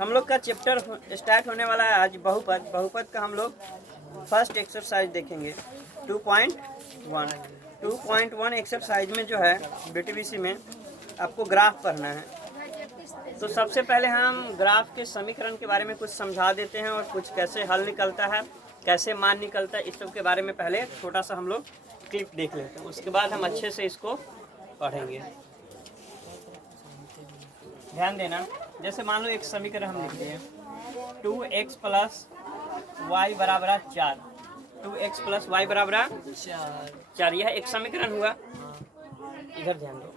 हम लोग का चैप्टर स्टार्ट होने वाला है आज बहुपद। बहुपद का हम लोग फर्स्ट एक्सरसाइज देखेंगे 2.1। 2.1 एक्सरसाइज में जो है बीटीबीसी में आपको ग्राफ पढ़ना है। तो सबसे पहले हम ग्राफ के समीकरण के बारे में कुछ समझा देते हैं और कुछ कैसे हल निकलता है, कैसे मान निकलता है, इस सब के बारे में पहले छोटा सा हम लोग क्लिप देख लेते हैं। उसके बाद हम अच्छे से इसको पढ़ेंगे। ध्यान देना, जैसे मान लो एक समीकरण हम लिखते हैं 2x प्लस वाई बराबर 4। 2x प्लस वाई बराबर 4, यह एक समीकरण हुआ। इधर ध्यान दो।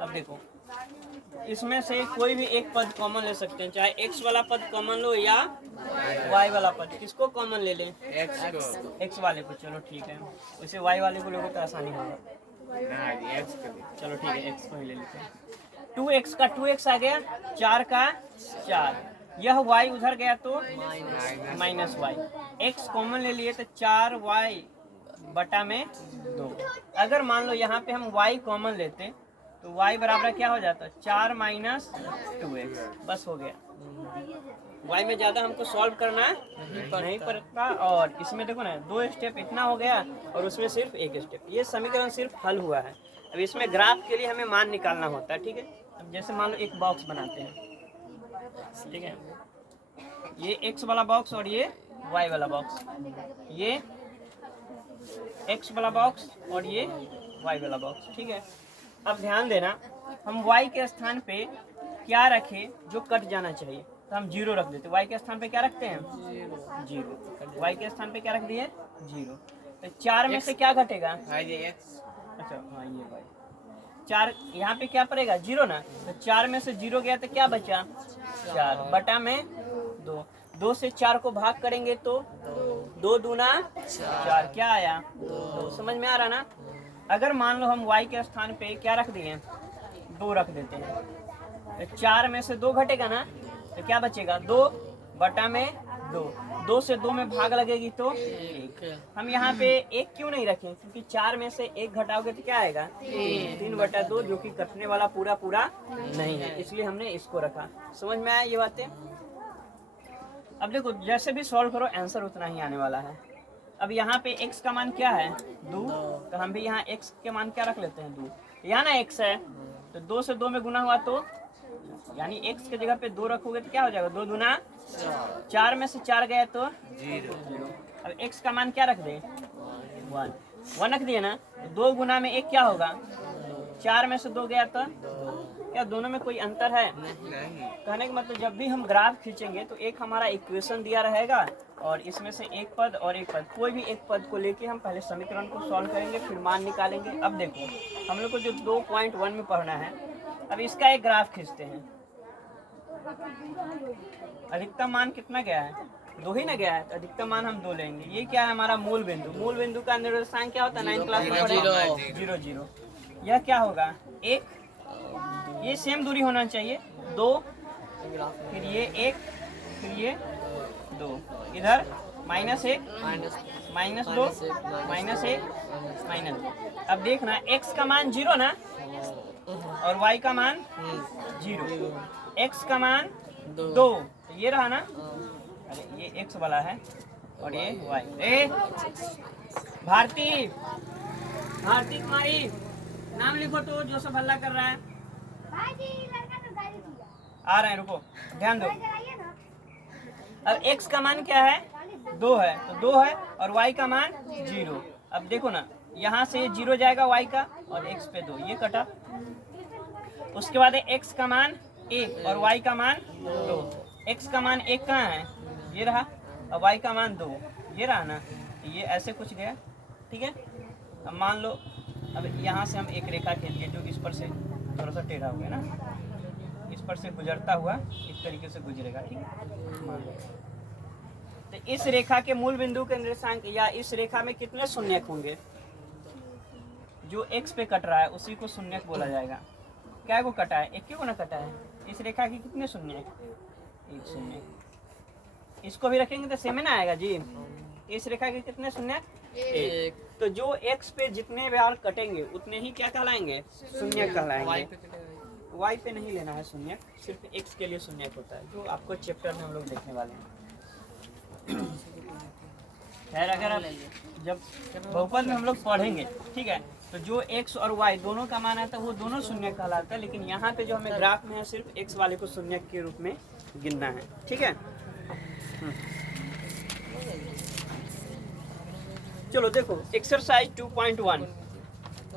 अब देखो, इसमें से कोई भी एक पद कॉमन ले सकते हैं, चाहे x वाला पद कॉमन लो या y वाला पद। किसको कॉमन ले लें? x वाले को। चलो ठीक है, वैसे y वाले को लोगों को आसानी होगा। चलो ठीक है, x को ही ले लेते हैं। 2x का 2x आ गया, 4 का 4, यह y उधर गया तो माइनस y। x कॉमन ले लिए तो 4y बटा में 2। अगर मान लो यहाँ पे हम y कॉमन लेते तो y बराबर क्या हो जाता? 4 माइनस 2x। बस हो गया। y में ज़्यादा हमको सॉल्व करना नहीं पड़ता। और इसमें देखो ना, 2 स्टेप इतना हो गया और उसमें सिर्फ 1 स्टेप। ये समीकरण सिर्फ हल हुआ है। अब इसमें ग्राफ के लिए हमें मान निकालना होता है, ठीक है। अब जैसे मान लो एक बॉक्स बनाते हैं, ठीक है। ये x वाला बॉक्स और ये y वाला बॉक्स, ये x वाला बॉक्स और ये y वाला बॉक्स, ठीक है। अब ध्यान देना, हम y के स्थान पे क्या रखें जो कट जाना चाहिए? तो हम 0 रख देते। y के स्थान पे क्या रखते हैं? 0। y के स्थान पे क्या रख दिए? 0। तो 4 में से क्या घटेगा? अच्छा हाँ, ये y 4 यहाँ पे क्या पड़ेगा? 0 ना। तो 4 में से 0 गया तो क्या बचा? 4 बटा में 2। 2 से 4 को भाग करेंगे तो 2 दूना 4, क्या आया? 2। समझ में आ रहा ना? अगर मान लो हम y के स्थान पे क्या रख दिए? 2 रख देते हैं, तो 4 में से 2 घटेगा ना, तो क्या बचेगा? 2 बटा में 2। 2 से 2 में भाग लगेगी तो 1। हम यहाँ पे 1 क्यों नहीं रखें? क्योंकि 4 में से 1 घटाओगे तो क्या आएगा? 3 बटा 2, जो कि कटने वाला पूरा पूरा नहीं है, इसलिए हमने इसको रखा। समझ में आया ये बातें? अब देखो, जैसे भी सॉल्व करो आंसर उतना ही आने वाला है। अब यहाँ पे x का मान क्या है? 2। तो हम भी यहाँ x के मान क्या रख लेते हैं? 2। यहाँ ना x है, तो 2 से 2 में गुना हुआ तो, यानी x के जगह पे 2 रखोगे तो क्या हो जाएगा? 2 दूना 4 में से 4 गया तो 0। अब x का मान क्या रख दे? 1 रख दिए ना। 2 गुना में 1 क्या होगा? 4 में से 2 गया तो क्या दोनों में कोई अंतर है? कहने का मतलब, जब भी हम ग्राफ खींचेंगे तो एक हमारा इक्वेशन दिया रहेगा और इसमें से एक पद और एक पद, कोई भी एक पद को लेके हम पहले समीकरण को सॉल्व करेंगे, फिर मान निकालेंगे। अब देखो, हम लोग को जो 2.1 में पढ़ना है, अब इसका एक ग्राफ खींचते हैं। अधिकतम मान कितना गया है? 2 ही ना गया है, तो अधिकतम मान हम 2 लेंगे। ये क्या है? हमारा मूल बिंदु। मूल बिंदु का निर्देशांक क्या होता है? 9 क्लास में पढ़े, 0 0। यह क्या होगा? 1। ये सेम दूरी होना चाहिए, 2, फिर ये 1, फिर ये 2, इधर माइनस 1, माइनस 2, माइनस 1, माइनस 2। अब देखना, x का मान 0 ना, और y का मान 0, x का मान 2, ये रहा ना। अरे ये x वाला है और ये y। भारती कुमारी, नाम लिखो तो, जो सब हल्ला कर रहा है। आ रहे हैं, रुको, ध्यान दो। अब x का मान क्या है? 2 है, तो 2 है, और y का मान 0। अब देखो ना, यहाँ से 0 जाएगा y का, और x पे 2, ये कटा। उसके बाद x का मान 1 और y का मान 2। x का मान 1 कहाँ है? ये रहा, और y का मान 2, ये रहा ना। ये ऐसे कुछ गया, ठीक है। अब मान लो, अब यहाँ से हम एक रेखा खींचेंगे जो इस पर से थोड़ा सा टेढ़ा हो गया ना, इस पर से गुजरता हुआ इस तरीके से गुजरेगा, ठीक है। मान लो, तो इस रेखा के मूल बिंदु के निर्देशांक, या इस रेखा में कितने शून्यक होंगे? जो x पे कट रहा है उसी को शून्यक बोला जाएगा। क्या को कटा है? 1 को ना कटा है। इस रेखा के कितने शून्यक? 1 शून्यक। इसको भी रखेंगे तो सेम ना आएगा जी। इस रेखा के कितने शून्यक? 1। तो जो x पे जितने बार कटेंगे उतने ही क्या कहलाएंगे? शून्यक कहलाएंगे। वाई पे नहीं लेना है शून्य, सिर्फ एक्स के लिए शून्य होता है, जो आपको चैप्टर में हम लोग देखने वाले हैं। खैर अगर आप जब बहुपद में हम लोग पढ़ेंगे, ठीक है, तो जो x और y दोनों का मान आता है वो दोनों शून्य कहलाता है, लेकिन यहाँ पे जो हमें ग्राफ में है सिर्फ x वाले को शून्य के रूप में गिनना है, ठीक है। चलो देखो एक्सरसाइज 2.1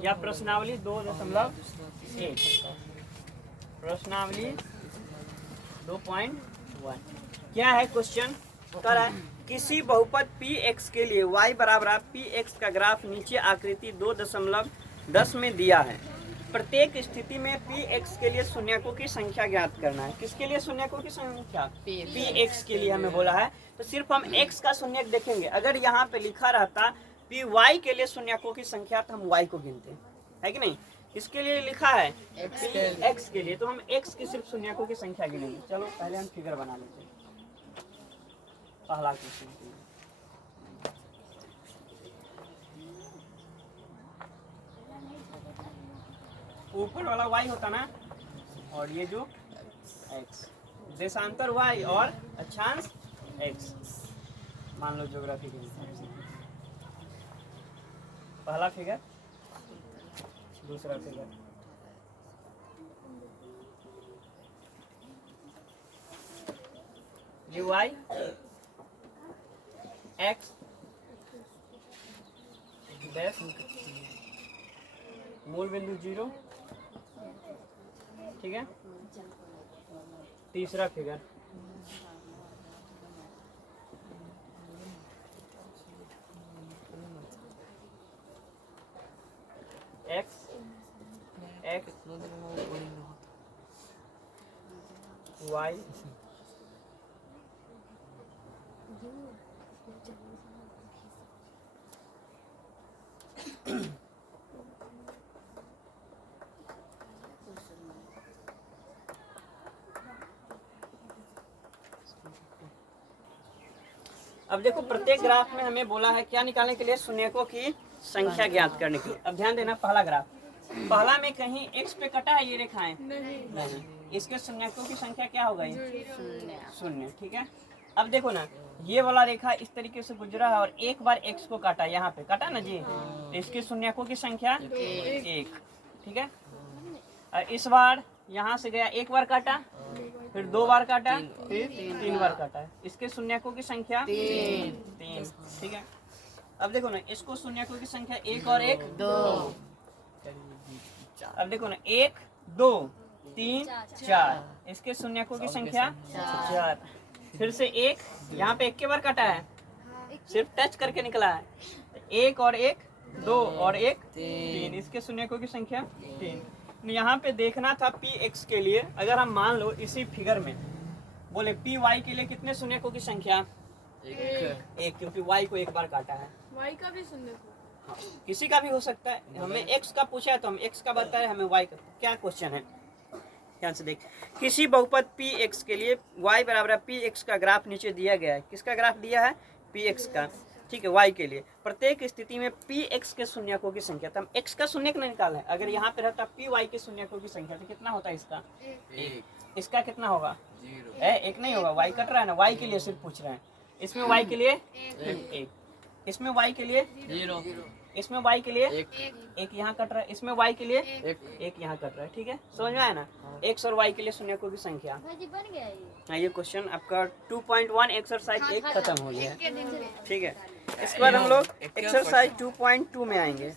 या प्रश्नावली 2.1, प्रश्नावली 2.1 क्या है क्वेश्चन कर रहा है, किसी बहुपद px के लिए y बराबर px का ग्राफ नीचे आकृति 2.10 में दिया है। प्रत्येक स्थिति में px के लिए शून्यकों की संख्या ज्ञात करना है। किसके लिए शून्यकों की संख्या? px के लिए हमें बोला है, तो सिर्फ हम x का शून्यक देखेंगे। अगर यहाँ पे लिखा रहता py के लिए शून्यकों की संख्या तो हम y को गिनते, है कि नहीं। किसके लिए लिखा है? x के लिए, तो हम x की सिर्फ शून्यकों की संख्या गिनेंगे। चलो पहले हम फिगर बना लेते हैं। पहला क्वेश्चन, ऊपर वाला y होता ना, और ये जो x, देशांतर y और अक्षांश x, मान लो ज्योग्राफी के हिसाब से। पहला फिगर, दूसरा फिगर, ये y x डैश मूल बिंदु 0, ठीक है। तीसरा फिगर, x y अब देखो प्रत्येक ग्राफ में हमें बोला है क्या निकालने के लिए? शून्यकों की संख्या ज्ञात करने के लिए। अब ध्यान देना, पहला ग्राफ, पहला में कहीं x पे कटा है ये रेखाएं? नहीं। इसके शून्यकों की संख्या क्या होगा? ये शून्य, ठीक है। अब देखो ना, ये वाला रेखा इस तरीके से गुजरा है और एक बार x को काटा, यहाँ पे काटा ना जी, तो इसके शून्यकों की संख्या 1, ठीक है। और इस बार यहाँ से गया, एक बार काटा, फिर 2 बार काटा, फिर 3 बार काटा है, इसके शून्यकों की संख्या 3, ठीक है। अब देखो ना, इसको शून्यकों की संख्या 1 और 1 2। अब देखो ना, 1 2 3 4, इसके शून्यकों की संख्या 4। फिर से 1, यहाँ पे 1 के बार काटा है, सिर्फ टच करके निकला है, 1 और 1 2 और 1 3, इसके शून्यकों की संख्या 3। यहाँ पे देखना था px के लिए, अगर हम मान लो इसी फिगर में बोले py के लिए कितने शून्यकों की संख्या? 1, क्योंकि y को एक बार काटा है। y का भी शून्य, हाँ, किसी का भी हो सकता है। हमें x का पूछा है तो हम x का बताए, हमें y का। क्या क्वेश्चन है, ध्यान से देख। किसी बहुपद px के लिए y बराबर px का ग्राफ नीचे दिया गया है। किसका ग्राफ दिया है? px का, ठीक है, y के लिए। प्रत्येक स्थिति में px के शून्यकों की संख्या, तो हम x का शून्यक नहीं निकाला है। अगर यहाँ पे रहता py के शून्यकों की संख्या, तो कितना होता है इसका? 1। इसका कितना होगा? 1 नहीं होगा, y कट रहा है ना, y के लिए सिर्फ पूछ रहे हैं। इसमें y के लिए 1, इसमें y के लिए 0, इसमें y के लिए 1 यहाँ कट रहा है, इसमें y के लिए 1 यहाँ कट रहा है, ठीक है। समझ में आया ना, x और y के लिए शून्यकों की संख्या। हाँ, ये क्वेश्चन आपका 2.1 एक्सरसाइज 1 खत्म हो गया है, ठीक है। इसके बाद हम लोग एक्सरसाइज 2.2 में आएंगे,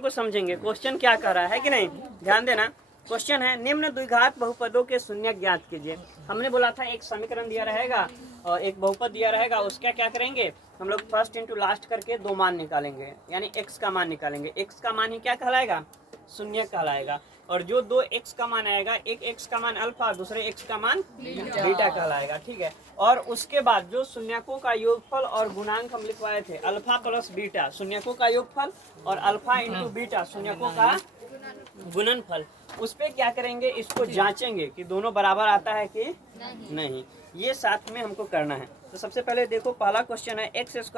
को समझेंगे क्वेश्चन क्या कर रहा है कि नहीं। ध्यान देना, क्वेश्चन है निम्न द्विघात बहुपदों के शून्यक ज्ञात कीजिए। हमने बोला था एक समीकरण दिया रहेगा और एक बहुपद दिया रहेगा, उसका क्या करेंगे हम लोग? फर्स्ट इंटू लास्ट करके 2 मान निकालेंगे, यानी x का मान निकालेंगे। x का मान ही क्या कहलाएगा? शून्य कहलाएगा। और जो 2 x का मान आएगा, एक x का मान अल्फा, दूसरे x का मान बीटा कहलाएगा, ठीक है। और उसके बाद जो शून्यकों का योगफल और गुणांक हम लिखवाए थे, अल्फा प्लस बीटा शून्यकों का योगफल और अल्फा इंटू बीटा शून्यकों का गुणनफल, उस पे क्या करेंगे? इसको जांचेंगे कि दोनों बराबर आता है कि नहीं। ये साथ में हमको करना है। तो सबसे पहले देखो, पहला क्वेश्चन है x² -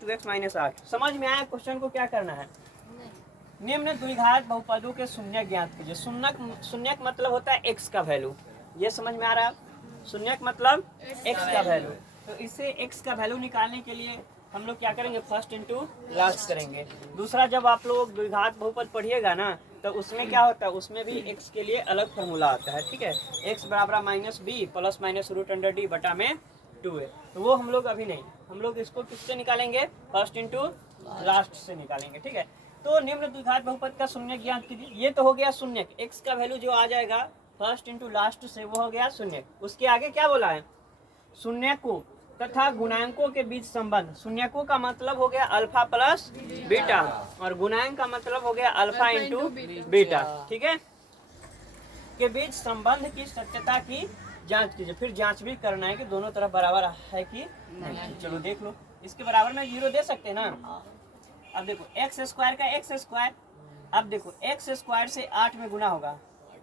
2x - 8। समझ में आया क्वेश्चन को क्या करना है? निम्न द्विघात बहुपदों के शून्यक ज्ञात कीजिए। शून्यक मतलब होता है x का वैल्यू, ये समझ में आ रहा है। शून्यक मतलब x का वैल्यू। तो इसे x का वैल्यू निकालने के लिए हम लोग क्या करेंगे, फर्स्ट इंटू लास्ट करेंगे। दूसरा, जब आप लोग द्विघात बहुपद पढ़िएगा ना तो उसमें क्या होता है, उसमें भी x के लिए अलग फॉर्मूला आता है, ठीक है। x बराबर minus B plus minus root under D बटा में 2a, तो वो हम लोग अभी नहीं, हम लोग इसको किससे निकालेंगे, फर्स्ट इंटू लास्ट से निकालेंगे, ठीक है। तो निम्न द्विघात बहुपद का शून्यक ज्ञात कीजिए। ये तो हो गया शून्यक, x का वैल्यू जो आ जाएगा फर्स्ट इंटू लास्ट से वो हो गया शून्यक। उसके आगे क्या बोला है, शून्यकों तथा गुणांकों के बीच संबंध। शून्यकों का मतलब हो गया अल्फा प्लस बीटा और गुणांक का मतलब हो गया अल्फा इंटू बीटा, ठीक है। के बीच संबंध की सत्यता की जांच कीजिए। फिर जांच भी करना है कि दोनों तरफ बराबर है कि नहीं। चलो देख लो, इसके बराबर में 0 दे सकते हैं ना। अब देखो एक्स स्क्वायर का एक्स स्क्वायर, अब देखो एक्स स्क्वायर से 8 में गुना होगा,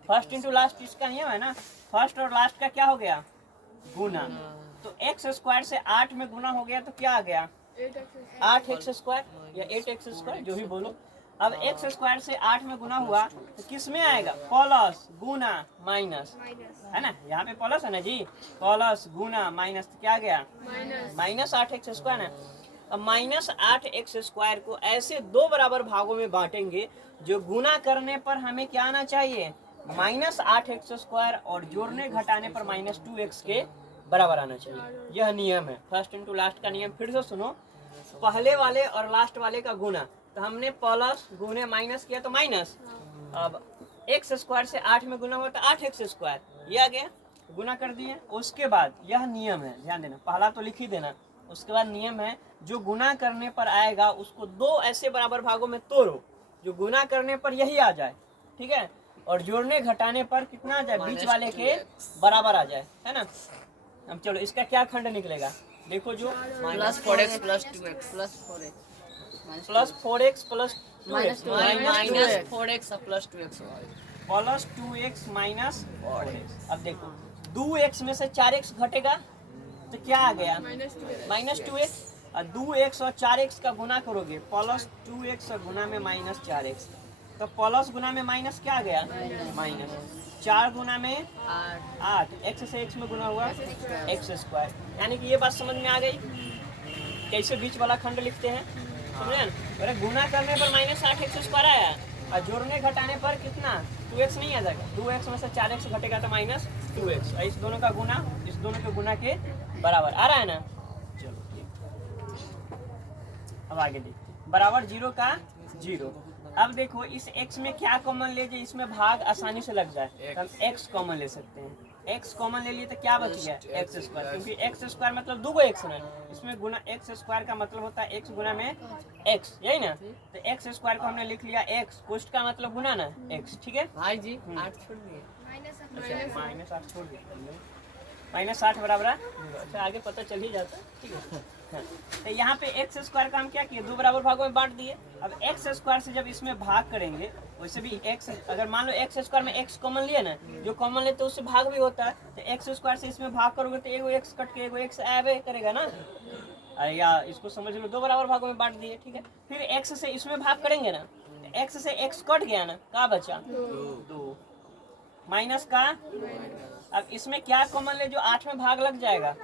फर्स्ट इंटू लास्ट इसका नियम है ना, फर्स्ट और लास्ट का क्या हो गया, गुना। तो एक्स स्क्वायर से 8 में गुना हो गया तो क्या आ गया, 8x स्क्वायर या 8x स्क्वायर जो भी बोलो। अब एक्स स्क्वायर से 8 में गुना हुआ तो किस में आएगा, प्लस गुना माइनस, है ना, यहाँ पे प्लस है ना जी, प्लस गुना माइनस, तो क्या गया माइनस 8x स्क्वायर है। अब माइनस 8x स्क्वायर को ऐसे दो बराबर भागों में बांटेंगे जो गुना करने पर हमें क्या आना चाहिए, माइनस 8x स्क्वायर, और जोड़ने घटाने पर माइनस 2x के बराबर आना चाहिए। यह नियम है फर्स्ट इंटू लास्ट का नियम। फिर से सुनो, पहले वाले और लास्ट वाले का गुना, तो हमने प्लस गुने माइनस किया तो माइनस, अब एक्स स्क्वायर से 8 में गुना हुआ तो 8x स्क्वायर, ये आ गया, गुना कर दिए। उसके बाद यह नियम है, ध्यान देना, पहला तो लिख ही देना। उसके बाद नियम है, जो गुना करने पर आएगा उसको दो ऐसे बराबर भागों में तोड़ो जो गुना करने पर यही आ जाए, ठीक है, और जोड़ने घटाने पर कितना आ जाए, बीच वाले के बराबर आ जाए, है ना। अब चलो इसका क्या खंड निकलेगा, देखो जो plus 4x plus 2x plus 4x plus 4x plus 2x minus 4x plus 2x plus 2x minus 4x। अब देखो 2x में से 4x घटेगा तो क्या आ गया, माइनस 2x, और 2x और 4x का गुना करोगे, प्लस 2x और गुना में माइनस 4x, तो प्लस गुना में माइनस क्या आ गया, माइनस 4 गुना में 8, x से x में गुना हुआ एक्स स्क्वायर। यानी कि ये बात समझ में आ गई कैसे बीच वाला खंड लिखते हैं, समझे। अरे गुना करने पर माइनस 8x स्क्वायर आया और जोड़ने घटाने पर कितना 2x नहीं आ जाएगा, 2x में से 4x घटेगा तो माइनस 2x, इस दोनों का गुना इस दोनों के गुना के बराबर आ रहा है ना। चलो अब आगे देखते, बराबर 0 का 0। अब देखो इस x में क्या कॉमन ले जाए, इसमें भाग आसानी से लग जाए, तो हम x कॉमन ले सकते हैं। x कॉमन ले लिए तो क्या बच गया, एक्स स्क्वायर, क्योंकि एक्स स्क्वायर मतलब दो एक्स है, इसमें गुना एक्स स्क्वायर का मतलब होता है x गुना में x, यही ना। तो एक्स स्क्वायर को हमने लिख लिया x, कोष्ट का मतलब गुना ना x, ठीक है भाई जी 8 छोड़ दिए, माइनस 8 छोड़ दिया, माइनस 8 बराबर। अच्छा आगे पता चल ही जाता है, ठीक है। तो यहाँ पे एक्स स्क्वायर का हम क्या किए, दो बराबर भागों में बांट दिए। अब एक्स स्क्वायर से जब इसमें भाग करेंगे, वैसे भी एक्स, अगर मान लो एक्स स्क्वायर में एक्स कॉमन लिए ना, जो कॉमन लेते उससे भाग भी होता है, तो एक्स स्क्वायर से इसमें भाग करोगे तो एगो एक्स कट के एगो एक्स आवे करेगा ना, या इसको समझ लो दो बराबर भागों में बांट दिए, ठीक है। फिर एक्स से इसमें भाग करेंगे ना, तो एक्स से एक्स कट गया ना, क्या बचा, 2 माइनस का। अब इसमें क्या कॉमन ले, जो 8 में भाग लग जाएगा,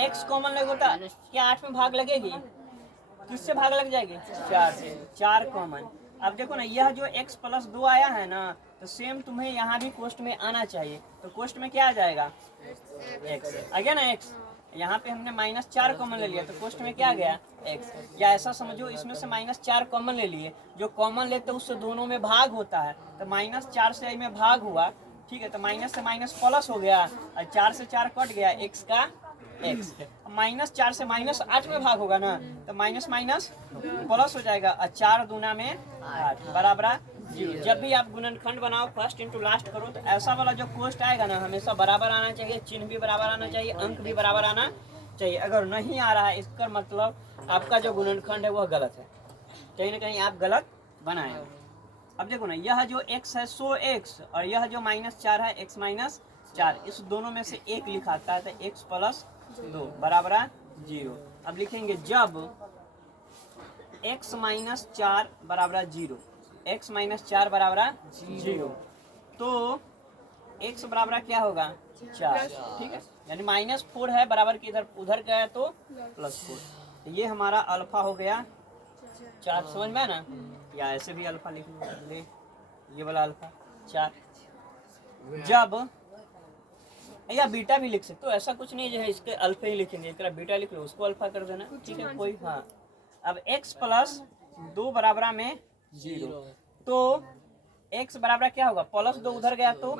x कॉमन लग होता, क्या 8 में भाग लगेगी, किससे भाग लग जाएगी, 4 से, 4 कॉमन। अब देखो ना, यह जो x प्लस 2 आया है ना, तो सेम तुम्हें यहाँ भी कोष्ट में आना चाहिए, तो कोष्ट में क्या आ जाएगा, x आ गया ना x। यहाँ पे हमने माइनस 4 कॉमन ले लिया तो कोष्ट में क्या आ गया, x। या ऐसा समझो इसमें से माइनस 4 कॉमन ले लिए, जो कॉमन लेते उससे दोनों में भाग होता है, तो माइनस 4 से में भाग हुआ, ठीक है, तो माइनस से माइनस प्लस हो गया, और 4 से 4 कट गया, x का x। माइनस 4 से माइनस 8 में भाग होगा ना, तो माइनस माइनस प्लस हो जाएगा, और 4 दूना में 8 बराबर 0। जब भी आप गुणनखंड बनाओ फर्स्ट इंटू लास्ट करो, तो ऐसा वाला जो कोष्ट आएगा ना, हमेशा बराबर आना चाहिए, चिन्ह भी बराबर आना चाहिए, अंक भी बराबर आना चाहिए। अगर नहीं आ रहा है इसका मतलब आपका जो गुणनखंड है वह गलत है, कहीं ना कहीं आप गलत बनाए। अब देखो ना, यह जो x है सो x, और यह जो माइनस 4 है x माइनस 4, इस दोनों में से एक लिखाता है, तो x प्लस 2 बराबर 0। अब लिखेंगे जब x माइनस 4 बराबर 0, x माइनस 4 बराबर 0। तो x बराबर क्या होगा 4, ठीक है। यानी -4 है बराबर की इधर उधर गया तो +4। तो ये हमारा अल्फा हो गया 4, समझ में है ना। या ऐसे भी अल्फा लिख ले, ये वाला अल्फा 4। जब या बीटा भी लिख सकते हो, ऐसा कुछ नहीं जो है इसके अल्फा ही लिखेंगे, एक बीटा लिख लो उसको अल्फा कर देना, ठीक है कोई। हाँ, अब x प्लस 2 बराबर में 0। तो x बराबर क्या होगा, +2 उधर गया तो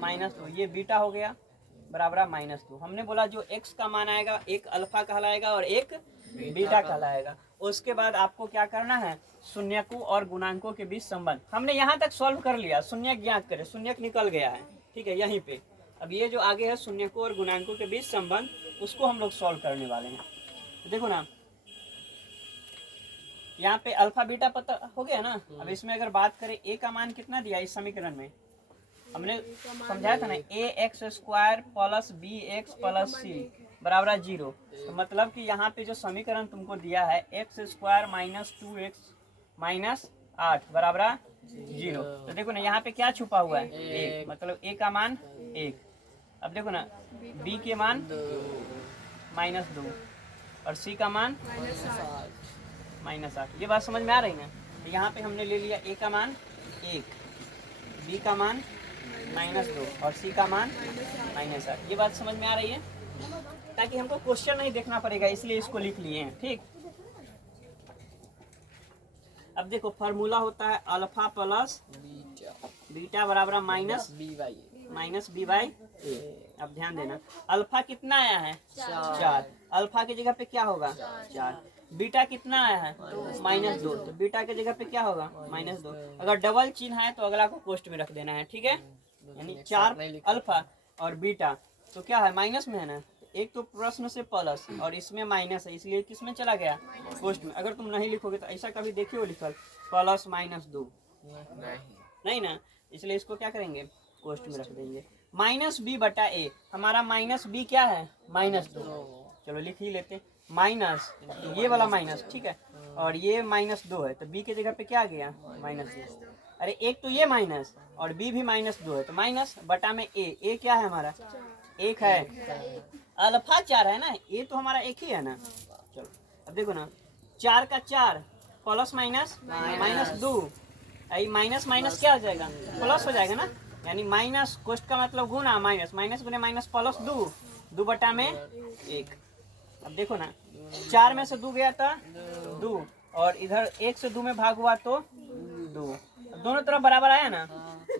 -2, ये बीटा हो गया बराबर -2। हमने बोला जो x का मान आएगा एक अल्फा कहलाएगा और एक बीटा कहलाएगा। उसके बाद आपको क्या करना है, शून्यकों और गुणांकों के बीच संबंध। हमने यहाँ तक सॉल्व कर लिया, शून्यक ज्ञात करें, शून्यक निकल गया है, ठीक है यहीं पे। अब ये जो आगे है शून्यकों और गुणांकों के बीच संबंध, उसको हम लोग सॉल्व करने वाले हैं। तो देखो ना, यहाँ पे अल्फा बीटा पता हो गया ना। अब इसमें अगर बात करें a का मान कितना दिया इस समीकरण में, हमने समझाया था ना, ax² plus bx plus c बराबर 0। तो मतलब कि यहाँ पे जो समीकरण तुमको दिया है x² माइनस 2x माइनस 8 बराबर 0। तो देखो ना यहाँ पे क्या छुपा हुआ है, 1, मतलब a का मान 1। अब देखो ना b के मान -2 और c का मान -8। ये बात समझ में आ रही है। तो यहाँ पे हमने ले लिया a का मान 1, b का मान -2 और c का मान -8। ये बात समझ में आ रही है, ताकि हमको क्वेश्चन नहीं देखना पड़ेगा, इसलिए इसको लिख लिए हैं, ठीक। अब देखो फार्मूला होता है अल्फा प्लस बीटा बराबर माइनस बी बाई ए। अब ध्यान देना, अल्फा कितना आया है 4, अल्फा की जगह पे क्या होगा 4। बीटा कितना आया है -2, तो बीटा की जगह पे क्या होगा -2। अगर डबल चिन्ह है तो अगला को पोस्ट में रख देना है, ठीक है। यानी 4 अल्फा और बीटा तो क्या है माइनस में है ना, एक तो प्रश्न से प्लस और इसमें माइनस है, इसलिए किस में चला गया पोस्ट में। अगर तुम नहीं लिखोगे तो ऐसा कभी देखिए लिखल +-2 नहीं ना, इसलिए इसको क्या करेंगे पोस्ट में रख देंगे। -b/a, हमारा -b क्या है -2। चलो लिख ही लेते, माइनस ये वाला माइनस, ठीक है, और ये -2 है तो b की जगह पे क्या आ गया -2। अरे एक तो ये माइनस और b भी -2 है, तो माइनस बटा में a क्या है हमारा 1 है, अल्फा 4 है ना, a तो हमारा 1 ही है ना। चलो अब देखो ना, 4 का 4 प्लस माइनस -2, माइनस माइनस क्या हो जाएगा प्लस हो जाएगा ना, यानी माइनस कोष्ट का मतलब गुना, माइनस गुने माइनस प्लस 2 बटा में 1। अब देखो ना 4 में से 2 गया था 2 और इधर 1 से 2 में भाग हुआ तो 2, दोनों तरफ बराबर आया ना।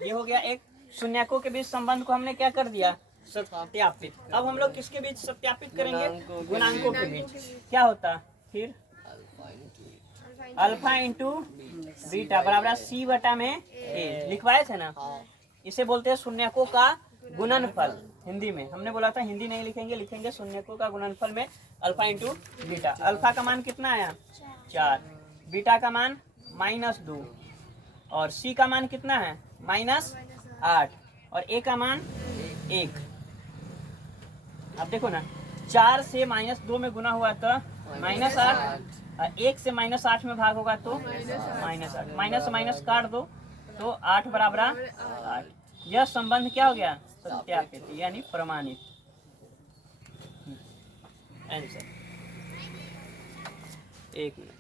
ये हो गया एक शून्यकों के बीच संबंध को हमने क्या कर दिया सत्यापित। अब हम लोग किसके बीच सत्यापित करेंगे, गुणांकों के बीच। क्या होता फिर अल्फा इंटू बीटा बराबर c/a लिखवाए थे ना। इसे बोलते हैं शून्यकों का गुणनफल। हिंदी में हमने बोला था हिंदी नहीं लिखेंगे, लिखेंगे शून्यकों का गुणनफल में अल्फा इंटू बीटा। अल्फा का मान कितना आया 4, बीटा का मान -2 और c का मान कितना है -8 और a का मान 1। अब देखो ना 4 से -2 में गुना हुआ तो -8, 1 से -8 में भाग होगा तो -8, माइनस से माइनस काट दो तो 8 बराबर 8। यह संबंध क्या हो गया सत्यापित यानी प्रमाणित। Answer 1 minute.